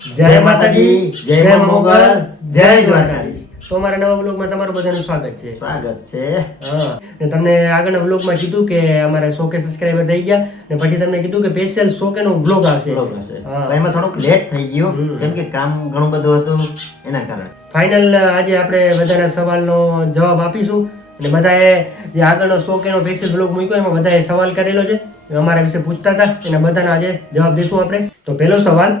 જય માતાજી જય મોગલ જય દ્વારકાધીશ. તો અમારા નવા વ્લોગમાં તમારું બધાનું સ્વાગત છે. સ્વાગત છે. હા. તમને આગળના વ્લોગમાં કીધું કે અમારા સો કે સબસ્ક્રાઈબર થઈ ગયા ને પછી તમને કીધું કે સ્પેશિયલ સો કે નો વ્લોગ આવશે. એમાં થોડુંક લેટ થઈ ગયું. કેમ કે કામ ઘણું બધું હતું એના કારણે. ફાઇનલ આજે આપણે બધાના સવાલનો જવાબ આપીશું. અને બધાએ જે આગળનો સો સ્પેશિયલ બ્લોગ મૂક્યો એમાં બધાએ સવાલ કરેલો છે. અમારા વિશે પૂછતા હતા. એના બધાના આજે જવાબ દઈશું આપણે. તો પહેલો સવાલ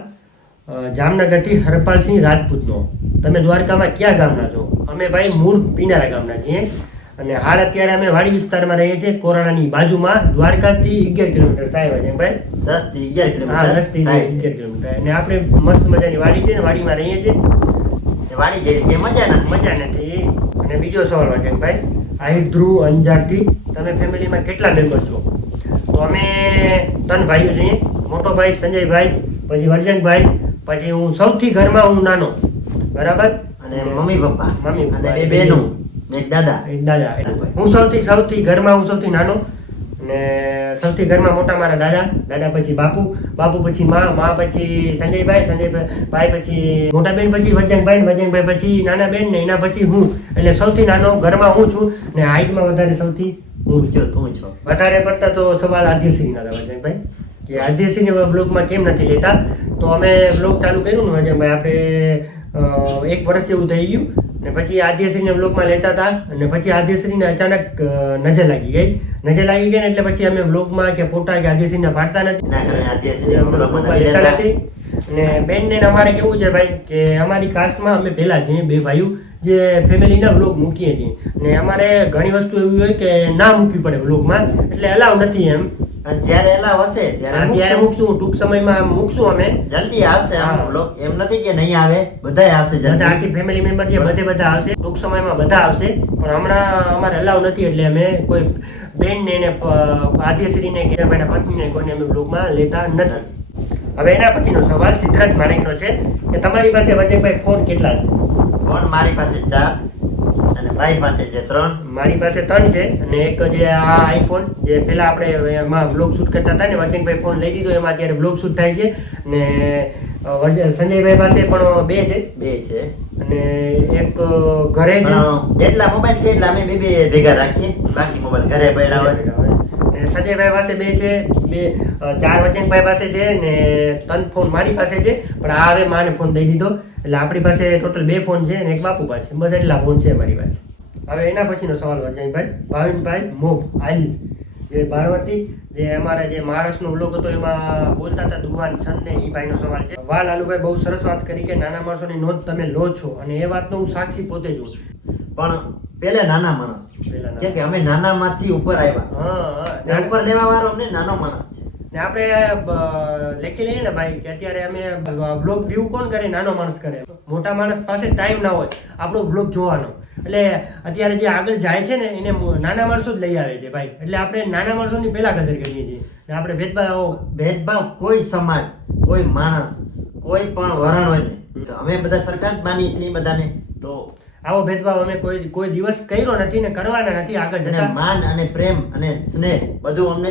જામનગરથી હરપાલસિંહ રાજપૂતનો. તમે દ્વારકામાં ક્યાં ગામના છો? અમે ભાઈ મૂળ પીનારા ગામના છીએ. અને હાલ અત્યારે અમે વાડી વિસ્તારમાં રહીએ છીએ કોરોનાની બાજુમાં. દ્વારકાથી અગિયાર કિલોમીટર થાય છે ભાઈ. દસથી અગિયાર હા કિલોમીટર દસથી અગિયાર કિલોમીટર અને આપણે મસ્ત મજાની વાડી છે ને વાડીમાં રહીએ છીએ. વાડી જેવી છે મજા નથી. મજા નથી. અને બીજો સવાલ વાજનભાઈ આહિર ધ્રુવ અંજારથી તમે ફેમિલીમાં કેટલા મેમ્બર છો? તો અમે ત્રણ ભાઈઓ છીએ. મોટો ભાઈ સંજયભાઈ પછી વર્જનભાઈ પછી હું સૌથી ઘરમાં હું નાનો. બરાબર? અને મમ્મી પપ્પા. મમ્મી અને બે બહેનો એક દાદા. એક દાદા હું. સૌથી સૌથી ઘરમાં હું સૌથી નાનો ને સૌથી ઘરમાં મોટા મારા દાદા. દાદા પછી બાપુ. બાપુ પછી મા મા પછી સંજયભાઈ સંજયભાઈ ભાઈ પછી મોટા બેન પછી વજંગભાઈ વજનભાઈ પછી નાના બેન ને એના પછી હું. એટલે સૌથી નાનો ઘરમાં હું છું ને હાઈટમાં વધારે સૌથી હું છું. તું છો. વધારે પડતા તો સવાલ આદ્યશ્રીના હતા વજનભાઈ કે આદ્યશ્રીને બ્લોગમાં કેમ નથી લેતા? તો અમે બ્લોગ ચાલુ કર્યું ને આપણે એક વર્ષ જેવું થઈ ગયું. ને પછી આદ્યશ્રીને બ્લોગમાં લેતા હતા અને પછી આદ્યશ્રીને અચાનક નજર લાગી ગઈ. નજર લાગી ગઈ ને એટલે પછી અમે બ્લોગમાં કે ફોટા કે આદ્યશ્રીને પાડતા નથી. લેતા. નથી. અને બેનને અમારે કેવું છે ભાઈ કે અમારી કાસ્ટમાં અમે પહેલાં છીએ બે ભાઈઓ જે ફેમિલીના વ્લોગ મૂકીએ છીએ. ને અમારે ઘણી વસ્તુ એવી હોય કે ના મૂકવી પડે વ્લોગમાં એટલે અલાવ નથી એમ. અને જ્યારે એલા હશે ત્યારે ત્યારે મૂકશું. ટૂંક સમયમાં મૂકશું અમે. જલ્દી આવશે આમ એમ નથી કે નહીં આવે બધાય આવશે બધા જલ્દી આખી ફેમિલી મેમ્બર છે બધે બધા આવશે ટૂંક સમયમાં બધા આવશે. પણ હમણાં અમારે અલાવ નથી એટલે અમે કોઈ બેન ને એને આદ્યશ્રીને કે એના પત્નીને કોઈને અમે બ્લોગમાં લેતા નથી. હવે એના પછીનો સવાલ સિદ્ધરાજ માણેકનો છે કે તમારી પાસે વજનભાઈ ફોન કેટલા છે? ફોન મારી પાસે ચાર. ભાઈ પાસે છે ત્રણ. મારી પાસે ત્રણ છે અને એક જે આ આઈફોન જે પેલા આપણે એમાં બ્લોગ શૂટ કરતા હતા ને વર્જિંગભાઈ ફોન લઈ દીધો એમાં અત્યારે બ્લોગ શૂટ થાય છે. અને સંજયભાઈ પાસે પણ બે છે. બે છે. અને એક ઘરે છે. જેટલા મોબાઈલ છે એટલા અમે બે બે ભેગા રાખીએ. બાકી મોબાઈલ ઘરે પડ્યા હોય. સંજયભાઈ પાસે બે છે બે ચાર વર્જિંગભાઈ પાસે છે ને ત્રણ ફોન મારી પાસે છે. પણ આ હવે માને ફોન દઈ દીધો. એટલે આપણી પાસે ટોટલ બે ફોન છે અને એક બાપુ પાસે. બસ એટલા ફોન છે મારી પાસે. હવે એના પછીનો સવાલ વજયભાઈ ભાવિનભાઈ મોભ આહિર જે બાળવતી જે અમારે જે મહારાષ્ટ્રનો બ્લોગ હતો એમાં બોલતા હતા ધુવાન છંદને એ ભાઈનો સવાલ છે. વા લાલુભાઈ બહુ સરસ વાત કરી કે નાના માણસોની નોંધ તમે લો છો. અને એ વાતનો હું સાક્ષી પોતે છું પણ પેલે નાના માણસ. કેમ કે અમે નાના માંથી ઉપર આવ્યા. ઉપર લેવા વાળો અમને નાનો માણસ છે. ને આપણે લેખી લઈએ ને ભાઈ કે અત્યારે અમે બ્લોગ વ્યૂ કોણ કરે? નાનો માણસ કરે. મોટા માણસ પાસે ટાઈમ ના હોય. આપણો બ્લોગ જોવાનો. એટલે અત્યારે જે આગળ જાય છે ને એને નાના માણસો જ લઈ આવે છે ભાઈ. એટલે આપણે નાના માણસોની પહેલાં કદર કરીએ છીએ. ને આપણે ભેદભાવ ભેદભાવ કોઈ સમાજ કોઈ માણસ કોઈ પણ વરણ હોય ને તો અમે બધા સરખા જ માનીએ છીએ બધાને. તો આવો ભેદભાવ અમે કોઈ કોઈ દિવસ કર્યો નથી ને કરવાના નથી આગળ જતા. માન અને પ્રેમ અને સ્નેહ બધું અમને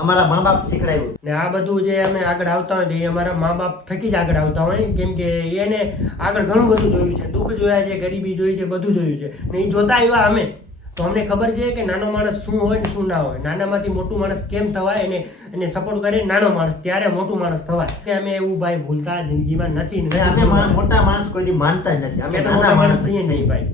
અમારા મા બાપ શીખડાવ્યું. ને આ બધું જે અમે આગળ આવતા હોય એ અમારા મા બાપ થકી જ આગળ આવતા હોય કેમ કે એને આગળ ઘણું બધું જોયું છે. દુઃખ જોયા છે ગરીબી જોઈ છે બધું જોયું છે. ને એ જોતા આવ્યા અમે. તો અમને ખબર છે કે નાનો માણસ શું હોય ને શું ના હોય. નાનામાંથી મોટું માણસ કેમ થવાય એને એને સપોર્ટ કરે નાનો માણસ ત્યારે મોટું માણસ થવાય. અમે એવું ભાઈ ભૂલતા જિંદગીમાં નથી ને અમે મોટા માણસ કોઈ માનતા જ નથી. અમે નાના માણસ છીએ નહીં ભાઈ.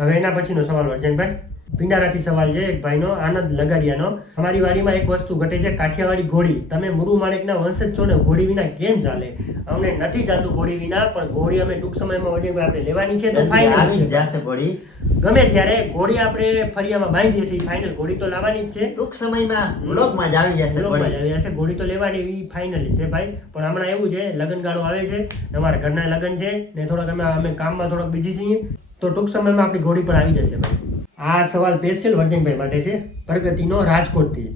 હવે એના પછીનો સવાલ વર્જનભાઈ? પિંડારાથી સવાલ છે એક ભાઈનો આનંદ લગાડિયાનો. અમારી વાડીમાં એક વસ્તુ ઘટે છે કાઠિયાવાડી ઘોડી. તમે મુરુ માણેકના વંશજ છો ને ઘોડી વિના કેમ ચાલે? અમને નથી ચાલતું ઘોડી વિના પણ ઘોડી અમે ટૂંક સમયમાં વજનભાઈ આપણે લેવાની છે તો ફાઇનલ આવી જશે ઘોડી. ગમે ત્યારે ઘોડી આપણે ફરિયામાં બાંધી છીએ ફાઇનલ ઘોડી તો લાવવાની જ છે. ટૂંક સમયમાં વ્લોગમાં જ આવી જશે લોકમાં ઘોડી. જ આવી જશે. ઘોડી તો લેવાની એવી ફાઇનલ છે ભાઈ. પણ હમણાં એવું છે લગ્ન ગાળો આવે છે અમારા ઘરના લગ્ન છે ને થોડાક અમે અમે કામમાં થોડોક બીજી છીએ. તો ટૂંક સમયમાં આપણી ઘોડી પણ આવી જશે ભાઈ. આ સવાલ સ્પેશિયલ વર્જનભાઈ માટે છે. પ્રગતિનો રાજકોટથી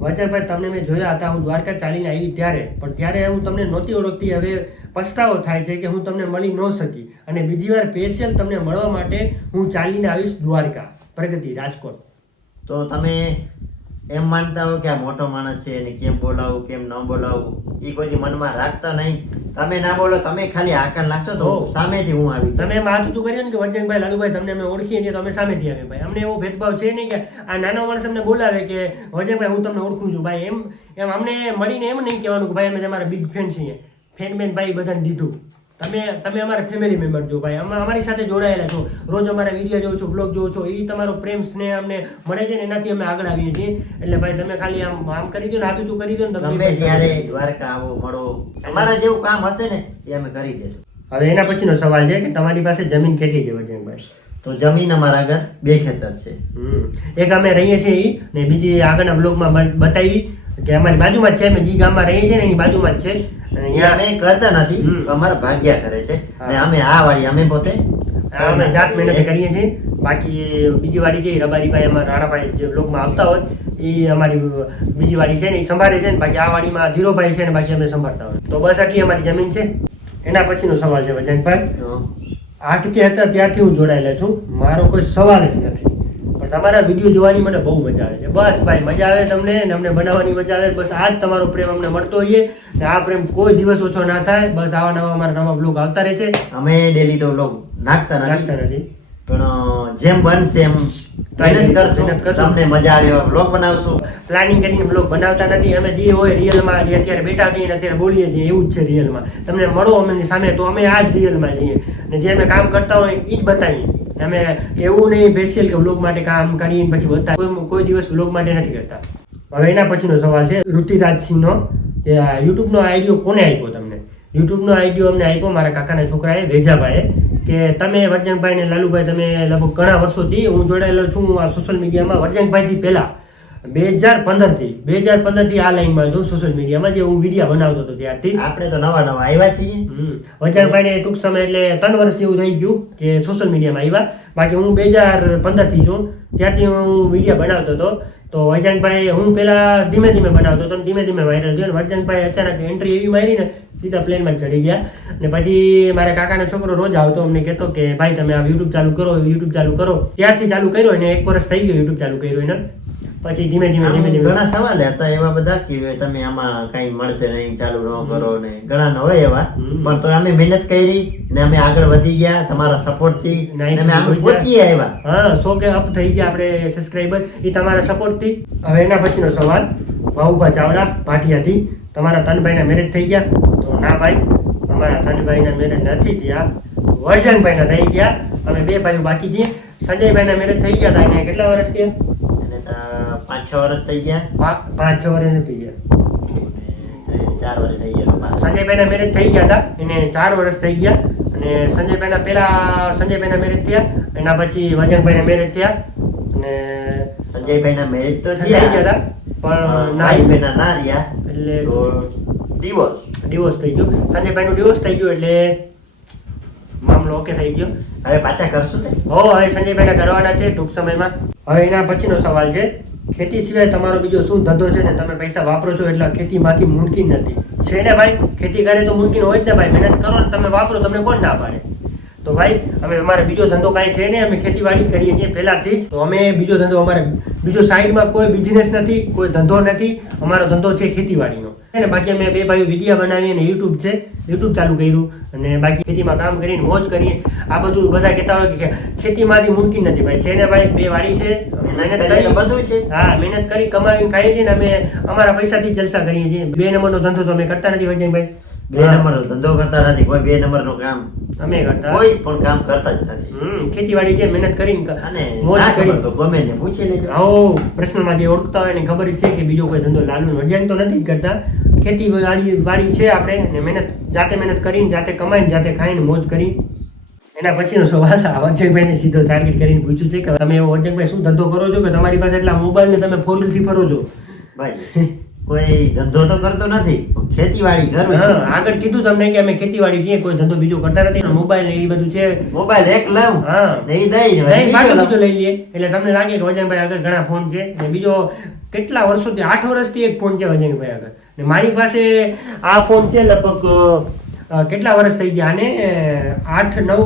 વર્જનભાઈ, તમને મેં જોયા હતા, હું દ્વારકા ચાલીને આવી ત્યારે. પણ ત્યારે હું તમને નહોતી ઓળખતી. હવે પસ્તાવો થાય છે કે હું તમને મળી ન શકી. અને બીજી વાર સ્પેશિયલ તમને મળવા માટે હું ચાલીને આવીશ દ્વારકા. પ્રગતિ રાજકોટ. તો તમે એમ માનતા હોય કે આ મોટો માણસ છે એને કેમ બોલાવવું કેમ ન બોલાવવું એ કોઈ મનમાં રાખતા નહીં. તમે ના બોલો તમે ખાલી આકાર નાખશો તો સામેથી હું આવી તમે એમ હાથ ઊંચું કર્યું ને કે વજનભાઈ લાલુભાઈ તમને અમે ઓળખીએ છીએ તો અમે સામેથી આવે ભાઈ. અમને એવો ભેદભાવ છે નહીં કે આ નાનો માણસ અમને બોલાવે કે વજનભાઈ હું તમને ઓળખું છું ભાઈ. એમ એમ અમને મળીને એમ નહીં કહેવાનું કે ભાઈ અમે તમારા બિગ ફેન છીએ. ફેન બેન ભાઈ બધાને દીધું. તમે તમે અમારા ફેમિલી મેમ્બર છો ભાઈ. અમે અમારી સાથે જોડાયેલા છો. રોજ અમારા વીડિયો જોવો છો બ્લોગ જોવો છો. એ તમારો પ્રેમ સ્નેહ અમને મળે છે ને એનાથી અમે આગળ આવીએ છીએ. એટલે ભાઈ તમે ખાલી આમ આમ કરી દો ને આતું તું કરી દો ને તમે જ્યારે દ્વારકા આવો મળો. અમારા જેવું કામ હશે ને એ અમે કરી દેશું. હવે એના પછીનો સવાલ છે કે તમારી પાસે જમીન કેટલી છે વજનભાઈ તો જમીન અમારા આગળ બે ખેતર છે. એક અમે રહીએ છીએ એ ને બીજી આગળના બ્લોગમાં બતાવી. કે અમારી બાજુમાં છે અમે જે ગામમાં રહીએ છીએ ને એની બાજુમાં જ છે. અને અહીંયા અમે કરતા નથી અમારા ભાગ્યા કરે છે. અને અમે આ વાળી અમે પોતે અમે જાત મહેનત કરીએ છીએ. બાકી બીજી વાડી છે એ રબારીભાઈ અમારા રાણાભાઈ જે લોકમાં આવતા હોય એ અમારી બીજી વાડી છે ને એ સંભાળે છે ને. બાકી આ વાડીમાં ધીરોભાઈ છે ને બાકી અમે સંભાળતા હોય. તો બસ આટલી અમારી જમીન છે. એના પછીનો સવાલ છે વજનભાઈ. આઠ કે હતા ત્યારથી હું જોડાયેલો છું મારો કોઈ સવાલ જ નથી. તમારા વીડિયો જોવાની મને બહુ મજા આવે છે. બસ ભાઈ મજા આવે તમને ને અમને બનાવવાની મજા આવે. બસ આ જ તમારો પ્રેમ અમને મળતો હોઈએ ને આ પ્રેમ કોઈ દિવસ ઓછો ના થાય. બસ આવા નવા અમારા નવા બ્લોગ આવતા રહેશે. અમે ડેલી તો બ્લોગ નાખતા નાખતા નથી. પણ જેમ બનશે એમ મહેનત કરશું. તમને મજા આવે એવા બ્લોગ બનાવશું. પ્લાનિંગ કરીને બ્લોગ બનાવતા નથી. અમે જે હોય રિયલમાં જે અત્યારે બેઠા છીએ અત્યારે બોલીએ છીએ એવું જ છે રિયલમાં તમને મળો અમે સામે તો અમે આ જ રિયલમાં છીએ. ને જે અમે કામ કરતા હોય એ જ બતાવીએ. અમે એવું નહીં સ્પેશિયલ કે વ્લોગ માટે કામ કરીને પછી વધતા કોઈ કોઈ દિવસ વ્લોગ માટે નથી કરતા. હવે એના પછીનો સવાલ છે ઋતિરાજસિંહનો યુટ્યુબનો આઈડિયો કોને આપ્યો તમને? યુટ્યુબનો આઈડિયો અમને આપ્યો મારા કાકાના છોકરાએ, વેજાભાઈએ, કે તમે વર્જંગભાઈ ને લાલુભાઈ, તમે લગભગ ઘણા વર્ષોથી હું જોડાયેલો છું આ સોશિયલ મીડિયામાં વર્જંગભાઈથી પહેલા બે હજાર પંદરથી બે હજાર પંદરથી આ લાઈનમાં જો સોશિયલ મીડિયામાં જે હું વીડિયો બનાવતો હતો ત્યારથી. આપણે તો નવા નવા આવ્યા છીએ. હમ. ટૂંક સમય એટલે ત્રણ વર્ષ જેવું થઈ ગયું કે સોશિયલ મીડિયામાં આવ્યા બાકી હું બે હજાર પંદરથી છું. ત્યારથી હું વીડિયો બનાવતો હતો. તો વૈજાંગભાઈ હું પેલા ધીમે ધીમે બનાવતો હતો ધીમે ધીમે વાયરલ થયો વૈજાંગભાઈ અચાનક એન્ટ્રી એવી મારી ને સીધા પ્લેનમાં ચડી ગયા. ને પછી મારા કાકાનો છોકરો રોજ આવતો અમને કહેતો કે ભાઈ તમે આ યુટ્યુબ ચાલુ કરો યુટ્યુબ ચાલુ કરો. ત્યારથી ચાલુ કર્યો અને એક વર્ષ થઈ ગયું યુટ્યુબ ચાલુ કર્યું એને. પછી ધીમે ધીમે ધીમે ધીમે ઘણા સવાલ હતા એવા બધા કે તમે આમાં કઈ મળશે નહીં ચાલુ ન કરો ને ઘણા ન હોય એવા પણ તો અમે મહેનત કરી ને અમે આગળ વધી ગયા તમારા સપોર્ટથી અમે આગળ. પહોંચી આવ્યા. હા સો કે અપ થઈ ગયા આપણે સબસ્ક્રાઈબર એ તમારા સપોર્ટથી. હવે એના પછીનો સવાલ ભાઉભા ચાવડા પાટિયાથી. તમારા તનભાઈના મેરેજ થઈ ગયા. તો ના ભાઈ અમારા તનભાઈના મેરેજ નથી થયા. વર્ષનભાઈના થઈ ગયા. અમે બે ભાઈઓ બાકી છીએ. સંજયભાઈના મેરેજ થઈ ગયા હતા. એને કેટલા વર્ષ થયા? પાંચ છ વર્ષ થઈ ગયા. પાંચ છ વર્ષ થઈ ગયા. ચાર વર્ષ થઈ ગયા. સંજયભાઈના મેરેજ થઈ ગયા હતા. એને ચાર વર્ષ થઈ ગયા. અને સંજયભાઈના પહેલા સંજયભાઈના મેરેજ થયા. એના પછી વજનભાઈના મેરેજ થયા. અને સંજયભાઈ ના મેરેજ તો થઈ ગયા હતા. પણ નાઈ બેના ના રહ્યા. એટલે ડિવોર્સ. ડિવોર્સ થઈ ગયો. સંજયભાઈનું ડિવોર્સ થઈ ગયું એટલે મામલો ઓકે થઈ ગયો. હવે પાછા કરશું તે? હો હવે સંજયભાઈના કરવાના છે ટૂંક સમયમાં. હવે એના પછીનો સવાલ છે. ખેતી સિવાય તમારો બીજો શું ધંધો છે ને તમે પૈસા વાપરો છો એટલે ખેતીમાંથી મુમકિન નથી. છે ને ભાઈ? ખેતી કરે તો મુમકિન હોય જ ને ભાઈ. મહેનત કરો ને તમે વાપરો, તમને કોણ ના પાડે? તો ભાઈ અમે અમારે બીજો ધંધો કાંઈ છે નહીં. અમે ખેતીવાડી જ કરીએ છીએ પહેલાથી જ. તો અમે બીજો ધંધો અમારે, બીજો સાઈડમાં કોઈ બિઝનેસ નથી, કોઈ ધંધો નથી. અમારો ધંધો છે ખેતીવાડીનો. અને બાકી અમે બે ભાઈઓ વિડીયા બનાવીએ અને યુટ્યુબ છે. યુટ્યુબ ચાલુ કર્યું અને બાકી ખેતીમાં કામ કરીને મોજ કરીએ. આ બધું બધા કહેતા હોય કે ખેતીમાંથી મુમકિન નથી ભાઈ. છે ને ભાઈ? બે વાડી છે. મહેનત કરી. બધું છે. હા મહેનત કરી કમાવીને ખાઈએ છીએ ને અમે અમારા પૈસાથી જલસા કરીએ છીએ. બે નંબરનો ધંધો તો અમે કરતા નથી વૈજ્ઞાનિકભાઈ બે નંબર નો ધંધો કરતા નથી. કોઈ બે નંબરનું કામ અમે કરતા. કોઈ પણ કામ કરતા જ નથી. ખેતીવાડી છે મહેનત કરીને અને મોજ કરી ગમે ને પૂછી લેજો આવો પ્રશ્નમાં જે ઓળખતા હોય ને ખબર છે કે બીજો કોઈ ધંધો લાલુ વડિયાન તો નથી જ કરતા. ખેતી વાડી વાડી છે આપણે અને મહેનત જાતે મહેનત કરીને જાતે કમાઈને જાતે ખાઈને મોજ કરી. એના પછીનો સવાલ અજયભાઈને સીધો ટાર્ગેટ કરીને પૂછ્યું છે કે તમે એવો અજયભાઈ શું ધંધો કરો છો કે તમારી પાસે એટલા મોબાઈલને તમે ફોર વ્હીલથી ફરો છો? ભાઈ કોઈ ધંધો તો કરતો નથી ખેતીવાડી કરવી આગળ કીધું તમને કે અમે ખેતીવાડી છીએ કોઈ ધંધો બીજો કરતા નથી મોબાઈલ એ બધું છે. મોબાઈલ એક લઉં હા. ને દઈ ને પાછો બીજો બીજો લઈ લઈએ. એટલે તમને લાગે કે વજનભાઈ આગળ ઘણા ફોન છે ને બીજો કેટલા વર્ષોથી આઠ વર્ષથી એક ફોન છે વજનભાઈ આગળ. ને મારી પાસે આ ફોન છે લગભગ કેટલા વર્ષ થઈ ગયા અને આઠ નવ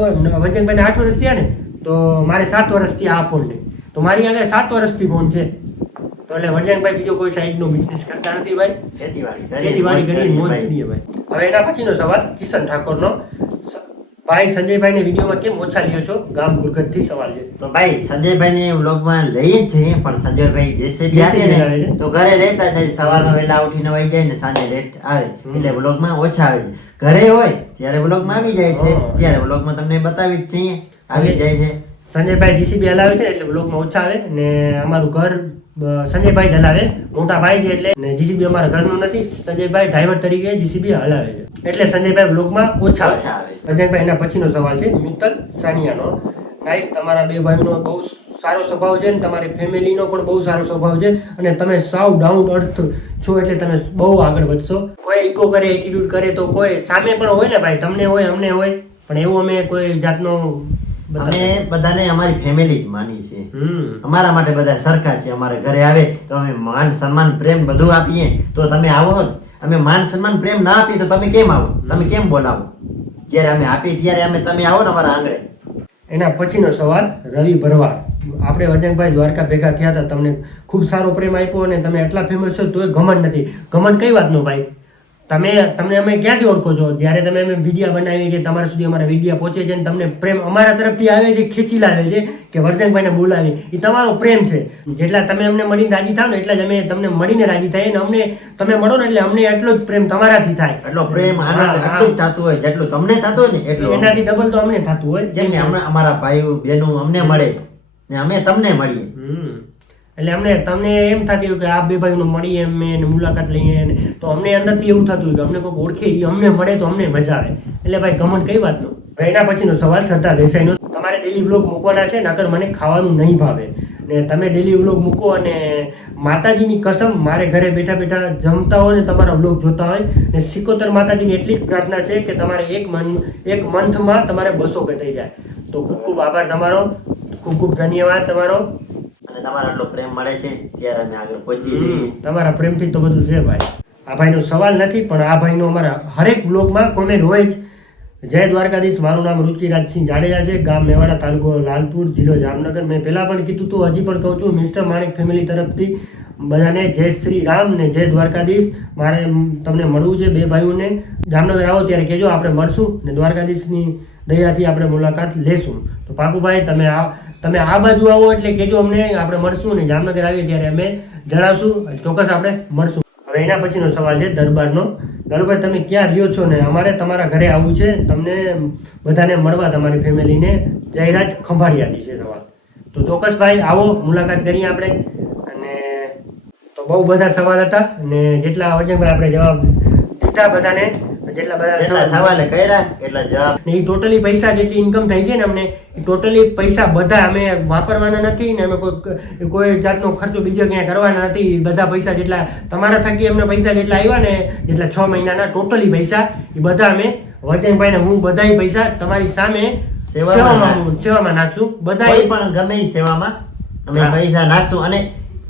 વજનભાઈને આઠ વર્ષ થયા ને? તો મારે સાત વર્ષથી આ ફોન ને તો મારી આગળ સાત વર્ષથી ફોન છે. તો એટલે વરજાંગભાઈ બીજો કોઈ સાઈડનો બિઝનેસ કરતા નથી ભાઈ. ખેતીવાડી ખેતીવાડી કરી મોજ. કરીએ ભાઈ. હવે એના પછીનો સવાલ કિશન ઠાકોરનો. ભાઈ સંજયભાઈને વિડીયોમાં કેમ ઓછા લ્યો છો? ગામ ગુરગઢથી સવાલ છે. તો ભાઈ સંજયભાઈ ને વ્લોગમાં લઈએ જ છીએ પણ સંજયભાઈ આવે ને તો ઘરે રહેતા જ નથી. સવારમાં વહેલા ઉઠીને વહી જાય ને સાંજે લેટ આવે. એટલે વ્લોગમાં ઓછા આવે છે. ઘરે હોય ત્યારે વ્લોગમાં આવી જાય છે. ત્યારે વ્લોગમાં તમને બતાવી જ છીએ. આવી જાય છે. સંજયભાઈ જીસીબી હલાવે છે એટલે બ્લોગમાં ઓછા આવે ને અમારું ઘર સંજયભાઈ જ હલાવે. મોટા ભાઈ છે એટલે ને જીસીબી અમારા ઘરનું નથી. સંજયભાઈ ડ્રાઈવર તરીકે જીસીબી હલાવે છે. એટલે સંજયભાઈ બ્લોકમાં ઓછા ઓછા આવે સંજયભાઈ એના પછીનો સવાલ છે. મિત્તલ સાનિયાનો. નાઈસ તમારા બે ભાઈનો બહુ સારો સ્વભાવ છે ને તમારી ફેમિલીનો પણ બહુ સારો સ્વભાવ છે અને તમે સાવ ડાઉન અર્થ છો એટલે તમે બહુ આગળ વધશો. કોઈ ઇકો કરે એટીટ્યુડ કરે તો કોઈ સામે પણ હોય ને ભાઈ. તમને હોય અમને હોય. પણ એવું અમે કોઈ જાતનો અમે બધાને અમારી ફેમિલી જ માની છે હમ. અમારા માટે બધા સરખા છે. અમારે ઘરે આવે તો અમે માન સન્માન પ્રેમ બધું આપીએ. તો તમે આવો જ. અમે માન સન્માન પ્રેમ ના આપીએ તો તમે કેમ આવો? તમે કેમ બોલાવો? જ્યારે અમે આપીએ ત્યારે અમે તમે આવો ને અમારા આંગણે. એના પછીનો સવાલ રવિ ભરવાડ. આપણે વજનભાઈ દ્વારકા ભેગા થયા હતા. તમને ખૂબ સારો પ્રેમ આપ્યો અને તમે એટલા ફેમસ છો તોય ઘમંડ નથી. ઘમંડ કઈ વાતનો ભાઈ? તમે તમને અમે ક્યાંથી ઓળખો છો? જ્યારે તમે અમે વિડીયા બનાવીએ છીએ તમારા સુધી અમારા વિડીયા પહોંચે છે અને તમને પ્રેમ અમારા તરફથી આવે છે ખેંચી લાવે છે કે વર્જનભાઈને બોલાવી. એ તમારો પ્રેમ છે. જેટલા તમે અમને મળીને રાજી થાવ ને એટલા જ અમે તમને મળીને રાજી થાય અને અમને તમે મળો ને એટલે અમને એટલો જ પ્રેમ તમારાથી થાય. એટલો પ્રેમ આનંદ થતું હોય જેટલું તમને થતું હોય ને એટલું એનાથી ડબલ તો અમને થતું હોય. જેમ અમારા ભાઈઓ બહેનો અમને મળે ને અમે તમને મળીએ. એટલે અમને તમને એમ થતી હોય કે આ બે ભાઈઓને મળીએ એમ એને મુલાકાત લઈએ ને, તો અમને અંદરથી એવું થતું કે અમને કોઈક ઓળખે એ અમને મળે તો અમને મજા આવે. એટલે ભાઈ ગમન કઈ વાતનો? એના પછીનો સવાલ સરદાર દેસાઈનો તમારે ડેલી વ્લોગ મૂકવાના છે નકર મને ખાવાનું નહીં ભાવે. ને તમે ડેલી વ્લોગ મૂકો અને માતાજીની કસમ, મારે ઘરે બેઠા બેઠા જમતા હોય ને તમારા વ્લોગ જોતા હોય, ને સિકોતર માતાજીની એટલી જ પ્રાર્થના છે કે તમારે એક મન, એક મંથમાં તમારે બસો કે થઈ જાય. તો ખૂબ ખૂબ આભાર તમારો, ખૂબ ખૂબ ધન્યવાદ તમારો. અને તમારો એટલો પ્રેમ મળે છે ત્યારે અમે આગળ પહોંચી છીએ. તમારા પ્રેમથી તો બધું છે ભાઈ. આ ભાઈનો સવાલ નથી પણ આ ભાઈનો અમારા હરેક બ્લોગમાં કોમેન્ટ હોય જ. જય દ્વારકાધીશ મારું નામ રુચિરાજસિંહ જાડેજા છે ગામ મેવાડા તાલુકો લાલપુર જિલ્લો જામનગર. મેં પહેલાં પણ કીધું તું હજી પણ કહું છું મિસ્ટર માણેક ફેમિલી તરફથી બધાને જય શ્રી રામ ને જય દ્વારકાધીશ. મારે તમને મળવું છે બે ભાઈઓને. જામનગર આવો ત્યારે કહેજો આપણે મળશું ને દ્વારકાધીશની દયાથી આપણે મુલાકાત લેશું. તો પાકુભાઈ તમે આ તમે આ બાજુ આવો એટલે કહેજો અમને આપણે મળશું ને જામનગર આવીએ ત્યારે અમે જણાવશું ચોક્કસ આપણે મળશું. હવે એના પછીનો સવાલ છે દરબારનો. લાલુભાઈ તમે ક્યાં રહ્યો છો ને? અમારે તમારા ઘરે આવવું છે. તમને બધાને મળવા તમારી ફેમિલીને જયરાજ ખંભાળિયાથી છે સવાલ. તો ચોક્કસ ભાઈ આવો મુલાકાત કરીએ આપણે. અને તો બહુ બધા સવાલ હતા અને જેટલા વજનભાઈ આપણે જવાબ દીધા બધાને જેટલા બધા સવાલ કર્યા એટલા જવાબ. એ ટોટલી પૈસા જેટલી ઇન્કમ થઈ છે ને અમને ટોટલી પૈસા બધા અમે વાપરવાના નથી ને અમે કોઈ કોઈ જાતનો ખર્ચો બીજો ક્યાંય કરવાના નથી. બધા પૈસા જેટલા તમારા થકી અમને પૈસા જેટલા આવ્યા ને જેટલા છ મહિનાના ટોટલી પૈસા એ બધા અમે વજનભાઈ ને હું બધાય પૈસા તમારી સામે સેવામાં સેવામાં નાખશું. બધા પણ ગમે સેવામાં અમે પૈસા નાખશું અને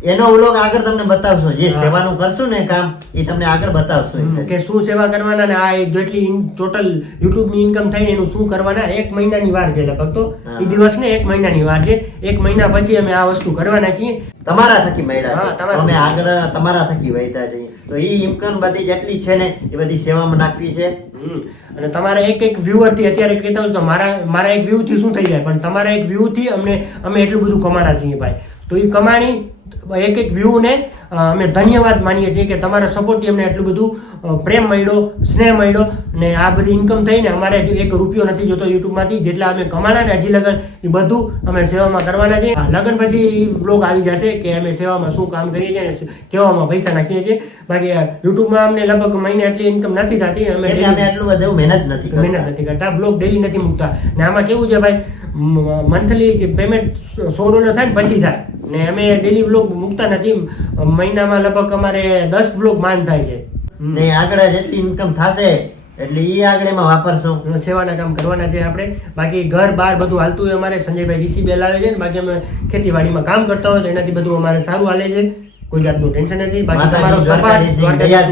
એનો વ્લોગ આગળ તમને બતાવશું. જે સેવાનું કરશું ને કામ એ તમને આગળ બતાવશું. કે શું સેવા કરવાના ને આ જેટલી ટોટલ યુટ્યુબની ઇન્કમ થઈને એનું શું કરવાના એક મહિનાની વાર છે લગભગ તો. એ દિવસ ને એક મહિનાની વાર છે. એક મહિના પછી અમે આ વસ્તુ કરવાના છીએ. તમારા થકી મળ્યા અમે આગળ તમારા થકી વહેતા જઈએ તો એ ઇન્કમ બધી જેટલી છે ને એ બધી સેવામાં નાખવી છે. અને તમારા એક એક viewer થી અત્યારે કહેતા હોય તો મારા મારા એક વ્યૂ થી શું થઈ જાય? પણ તમારા એક વ્યૂ થી અમને અમે એટલું બધું કમાણા છીએ ભાઈ. તો એ કમાણી એક એક વ્યૂને અમે ધન્યવાદ માનીએ છીએ કે તમારા સપોર્ટથી અમને એટલું બધું પ્રેમ મળ્યો સ્નેહ મળ્યો ને આ બધી ઇન્કમ થઈને અમારે એક રૂપિયો નથી જોતો યુટ્યુબમાંથી જેટલા અમે કમાણા ને હજી લગન એ બધું અમે સેવામાં કરવાના છે લગન પછી બ્લોગ આવી જશે કે અમે સેવામાં શું કામ કરીએ છીએ ને કેવામાં પૈસા નાખીએ છીએ. બાકી યુટ્યુબમાં અમને લગભગ મહિને એટલી ઇન્કમ નથી થતી અમે એટલું આટલું બધું મહેનત નથી મહેનત. નથી કરતા બ્લોગ ડેલી નથી મૂકતા. ને આમાં કેવું છે ભાઈ મંથલી પેમેન્ટ સો ડોલર થાય ને પછી થાય. ને અમે ડેલી બ્લોગ મૂકતા નથી. મહિનામાં લગભગ અમારે દસ બ્લોગ માંડ થાય છે. ને આગળ જેટલી ઇન્કમ થશે એટલે એ આગળ એમાં વાપરશું સેવાના કામ કરવાના છે આપણે. બાકી ઘર બાર બધું હાલતું હોય અમારે સંજયભાઈ ડીસી બેલ આવે છે ને બાકી અમે ખેતીવાડીમાં કામ કરતા હોય તો એનાથી બધું અમારે સારું હાલે છે. કોઈ જાતનું ટેન્શન નથી. બાકી તમારો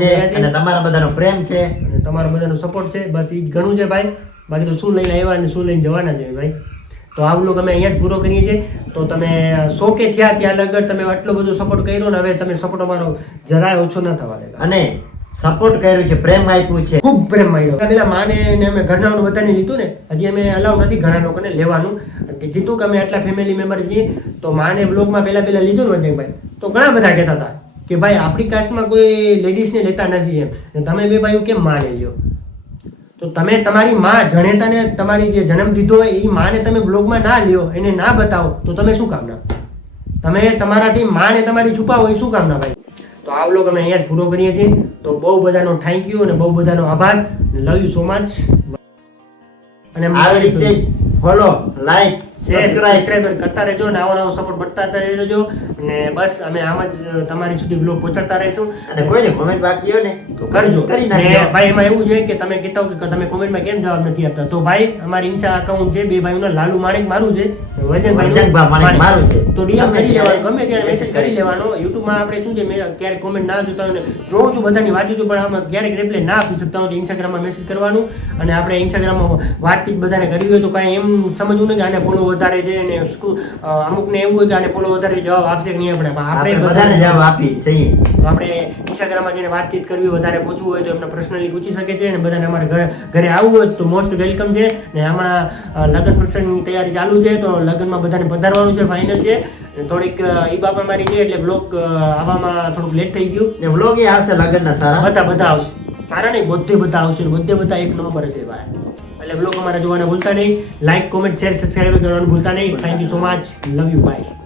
છે અને તમારા બધાનો પ્રેમ છે. અને તમારો બધાનો સપોર્ટ છે. બસ એ જ ઘણું છે ભાઈ. બાકી તો શું લઈને આવ્યા અને શું લઈને જવાના છે ભાઈ? તો આ વ્લોગ અમે અહીંયા જ પૂરો કરીએ છીએ. તો તમે સો કે થયા ત્યાં લગર તમે આટલો બધો સપોર્ટ કર્યો ને હવે તમે સપોર્ટ અમારો જરાય ઓછો ન થવા દેતા. અને સપોર્ટ કર્યો છે પ્રેમ આપ્યું છે. ખૂબ પ્રેમ મળ્યો. પેલા માને ને અમે ઘરનાઓને બધાને લીધું ને હજી અમે અલાઉ નથી ઘણા લોકોને લેવાનું. કે કીધું કે અમે આટલા ફેમિલી મેમ્બર છીએ તો માને બ્લોગમાં પહેલાં પહેલા લીધું ને વજનભાઈ. તો ઘણા બધા કહેતા હતા કે ભાઈ આપણી કાસ્ટમાં કોઈ લેડીઝને લેતા નથી એમ. ને તમે બે ભાઈઓ કેમ માને લ્યો? તો તમે તમારી માં જણેતાને તમારી જે જન્મ દીધો હોય એ માને તમે બ્લોગમાં ના લ્યો એને ના બતાવો તો તમે શું કામના? તમે તમારાથી માને તમારી છુપાવો એ શું કામના ભાઈ? તો આ બ્લોગ અમે અહીંયા જ પૂરો કરીએ છીએ. તો બહુ બધાનો થેન્ક યુ અને બહુ બધાનો આભાર. લવ યુ સો મચ અને આવી રીતે ફોલો લાઈક સબસ્ક્રાઇબ કરતા રહેજો ને આવો નવો સપોર્ટ બટતા રહેજો. અને બસ અમે આમ જ તમારી સુધી બ્લોગ પહોંચાડતા રહીશું. અને કોઈને કોમેન્ટ બાકી હોય ને તો કરજો. કરી નાખજો. ભાઈ એમાં એવું છે કે તમે કહેતા હો કે તમે કોમેન્ટમાં કેમ જવાબ નથી આપતા? તો ભાઈ અમારી ઇન્સ્ટા અકાઉન્ટ છે બે ભાઈઓના લાલુ માણેક મારું છે. માણેક મારું છે. તો ડીએમ કરી લેવાનું ગમે ત્યારે મેસેજ કરી લેવાનો. યુટ્યુબમાં આપણે શું છે મેં ક્યારેક કોમેન્ટ ના જોતા હોય જોઉં છું બધાની વાંચું છું પણ આમાં ક્યારેક રિપ્લે ના આપી શકતા હોય તો ઇન્સ્ટાગ્રામમાં મેસેજ કરવાનું અને આપણે ઇન્સ્ટાગ્રામમાં વાતચીત બધાને કરવી હોય તો કાંઈ એમ સમજવું નહીં કે આને ફોલો વધારે છે ને અમુકને એવું હોય કે આને ફોલો વધારે જવાબ આપશે કે નહીં આપણે. આપણે બધાને જવાબ આપી છીએ તો આપણે ઇન્સ્ટાગ્રામમાં જેને વાતચીત કરવી વધારે પૂછવું હોય તો એમને પર્સનલી પૂછી શકે છે અને બધાને અમારે ઘરે ઘરે આવવું હોય તો મોસ્ટ વેલકમ છે. ને હમણાં લગ્ન પ્રસંગની તૈયારી ચાલુ છે તો લગ્નમાં બધાને પધારવાનું છે ફાઇનલ છે. થોડીક ઈ બાપા મારી છે એટલે બ્લોગ આવવામાં થોડુંક લેટ થઈ ગયું. ને વ્લોગ એ આવશે લગ્નના સારા? બધા બધા આવશે. સારા નહીં બધે બધા આવશે બધે બધા એક નંબર હશે ભાઈ. એટલે બ્લોગ અમારે જોવાના ભૂલતા નહીં. લાઈક કોમેન્ટ શેર સબસ્ક્રાઈબ કરવાનું ભૂલતા નહીં. Thank you so much love you bye